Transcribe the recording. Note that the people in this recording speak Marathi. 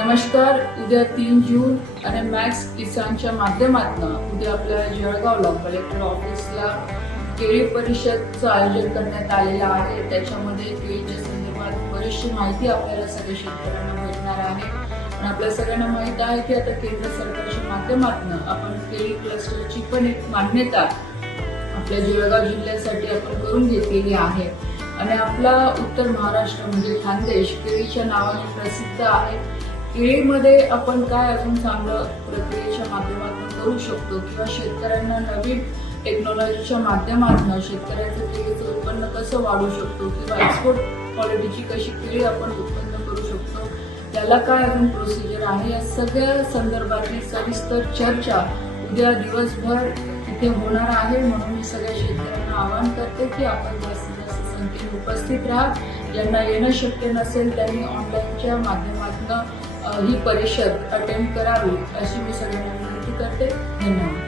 नमस्कार उद्या तीन जून आणि मॅक्स किसानच्या माध्यमातून उद्या आपल्या जळगावला कलेक्टर ऑफिसला केळी परिषदचं आयोजन करण्यात आलेलं आहे. त्याच्यामध्ये केळीच्या संदर्भात बरीचशी माहिती आपल्याला सगळ्या शेतकऱ्यांना भेटणार आहे. आणि आपल्या सगळ्यांना माहीत आहे की आता केंद्र सरकारच्या माध्यमातून आपण केळी क्लस्टरची पण एक मान्यता आपल्या जळगाव जिल्ह्यासाठी आपण करून घेतलेली आहे. आणि आपला उत्तर महाराष्ट्र म्हणजे खानदेश केळीच्या नावाने प्रसिद्ध आहे. केळीमध्ये आपण काय अजून चांगलं प्रक्रियेच्या माध्यमातून करू शकतो किंवा शेतकऱ्यांना नवीन टेक्नॉलॉजीच्या माध्यमातून शेतकऱ्याचं केळीचं उत्पन्न कसं वाढवू शकतो किंवा एक्सपोर्ट क्वालिटीची कशी केळी आपण उत्पन्न करू शकतो त्याला काय अजून प्रोसिजर आहे? या सगळ्या संदर्भातली सविस्तर चर्चा उद्या दिवसभर इथे होणार आहे. म्हणून मी सगळ्या शेतकऱ्यांना आवाहन करते की आपण जास्तीत जास्त संख्येने उपस्थित राहा. ज्यांना येणं शक्य नसेल त्यांनी ऑनलाईनच्या माध्यमातून ही परिषद अटेंड करावी अशी मी सगळ्यांना विनंती करते. धन्यवाद.